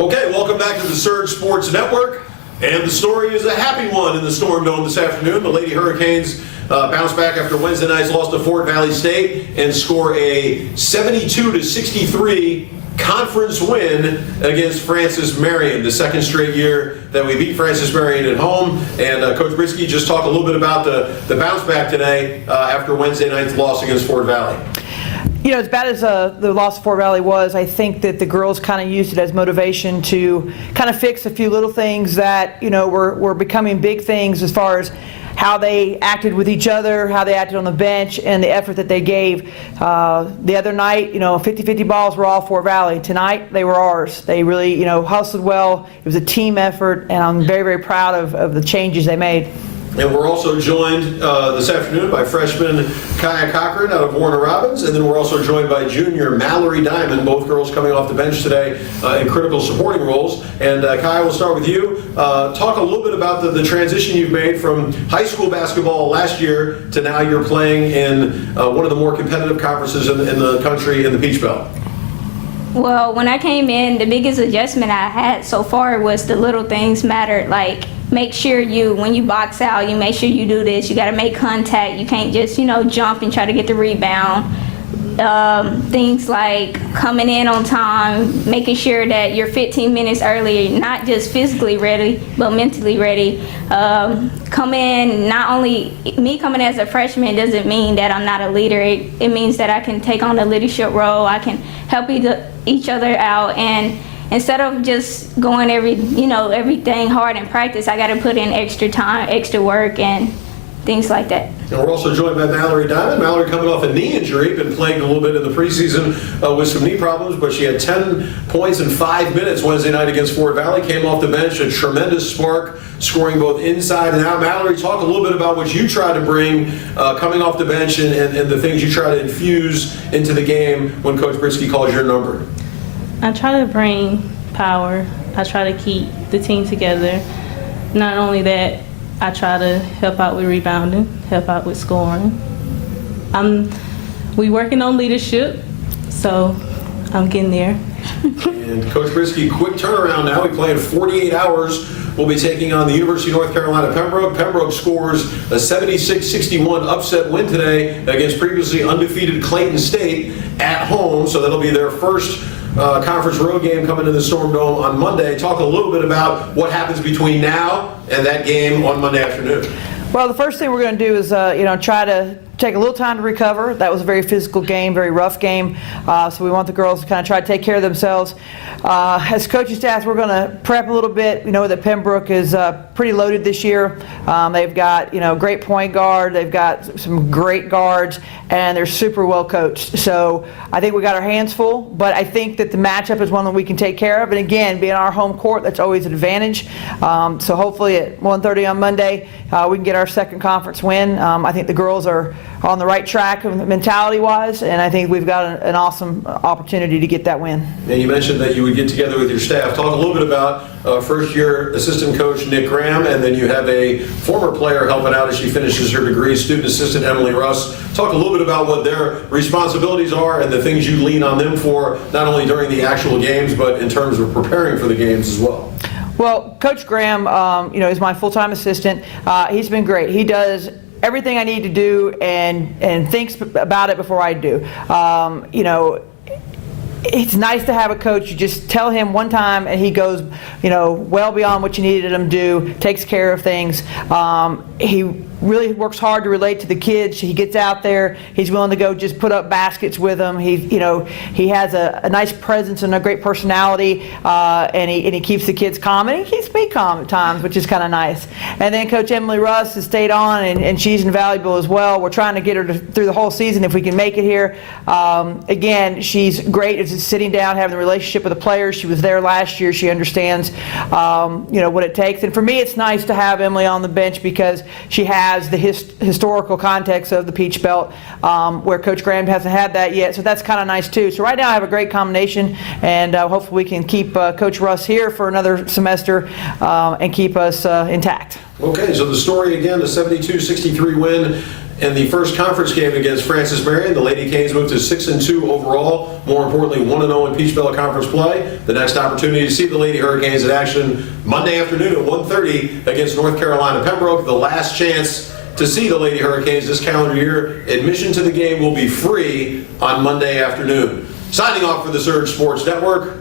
Okay, welcome back to the Surge Sports Network. And the story is a happy one in the Storm Dome this afternoon. The Lady Hurricanes bounce back after Wednesday night's loss to Fort Valley State and score a 72-63 conference win against Francis Marion, the second straight year that we beat Francis Marion at home. And Coach Britsky just talked a little bit about the bounce back today after Wednesday night's loss against Fort Valley. You know, as bad as the loss of Fort Valley was, I think that the girls kind of used it as motivation to kind of fix a few little things that, you know, were becoming big things as far as how they acted with each other, how they acted on the bench, and the effort that they gave. The other night, you know, 50-50 balls were all Fort Valley. Tonight, they were ours. They really, you know, hustled well. It was a team effort, and I'm very, very proud of the changes they made. And we're also joined this afternoon by freshman Kaya Cochran out of Warner Robins, and then we're also joined by junior Mallory Diamond, both girls coming off the bench today in critical supporting roles. And Kaya, we'll start with you. Talk a little bit about the transition you've made from high school basketball last year to now you're playing in one of the more competitive conferences in the country in the Peach Belt. Well, when I came in, the biggest adjustment I had so far was the little things mattered, like make sure when you box out, you make sure you do this. You got to make contact. You can't just, you know, jump and try to get the rebound. Things like coming in on time, making sure that you're 15 minutes early, not just physically ready, but mentally ready. Come in, not only me coming as a freshman doesn't mean that I'm not a leader. It means that I can take on a leadership role. I can help each other out, and instead of just going everything hard in practice, I got to put in extra time, extra work, and things like that. And we're also joined by Mallory Diamond. Mallory coming off a knee injury, been plagued a little bit in the preseason with some knee problems, but she had 10 points in 5 minutes Wednesday night against Fort Valley, came off the bench, a tremendous spark, scoring both inside and out. Mallory, talk a little bit about what you try to bring coming off the bench and the things you try to infuse into the game when Coach Britsky calls your number. I try to bring power. I try to keep the team together. Not only that, I try to help out with rebounding, help out with scoring. We working on leadership, so I'm getting there. And Coach Britsky, quick turnaround now. We play in 48 hours. We'll be taking on the University of North Carolina Pembroke. Pembroke scores a 76-61 upset win today against previously undefeated Clayton State at home, so that'll be their first conference road game coming to the Storm Dome on Monday. Talk a little bit about what happens between now and that game on Monday afternoon. Well, the first thing we're going to do is, try to take a little time to recover. That was a very physical game, very rough game. So we want the girls to kind of try to take care of themselves. As coaching staff, we're going to prep a little bit. We know that Pembroke is pretty loaded this year. They've got, great point guard. They've got some great guards, and they're super well coached. So I think we got our hands full, but I think that the matchup is one that we can take care of. And again, being our home court, that's always an advantage. So hopefully at 1:30 on Monday, we can get our second conference win. I think the girls are on the right track mentality-wise, and I think we've got an awesome opportunity to get that win. And you mentioned that you would get together with your staff. Talk a little bit about first-year assistant coach Nick Graham, and then you have a former player helping out as she finishes her degree, student assistant Emily Russ. Talk a little bit about what their responsibilities are and the things you lean on them for, not only during the actual games, but in terms of preparing for the games as well. Well, Coach Graham, is my full-time assistant. He's been great. He does everything I need to do and thinks about it before I do. It's nice to have a coach. You just tell him one time and he goes, well beyond what you needed him to do, takes care of things. He really works hard to relate to the kids. He gets out there. He's willing to go just put up baskets with them. He has a nice presence and a great personality, and he keeps the kids calm, and he keeps me calm at times, which is kind of nice. And then Coach Emily Russ has stayed on, and she's invaluable as well. We're trying to get her through the whole season if we can make it here. Again, she's great at just sitting down, having a relationship with the players. She was there last year. She understands, what it takes. And for me, it's nice to have Emily on the bench because she has the historical context of the Peach Belt, where Coach Graham hasn't had that yet, so that's kind of nice too. So right now I have a great combination, and hopefully we can keep Coach Russ here for another semester and keep us intact. Okay, so the story again, the 72-63 win in the first conference game against Francis Marion. The Lady Canes moved to 6-2 overall. More importantly, 1-0 in Peach Belt Conference play. The next opportunity to see the Lady Hurricanes in action Monday afternoon at 1:30 against North Carolina Pembroke. The last chance to see the Lady Hurricanes this calendar year. Admission to the game will be free on Monday afternoon. Signing off for the Surge Sports Network,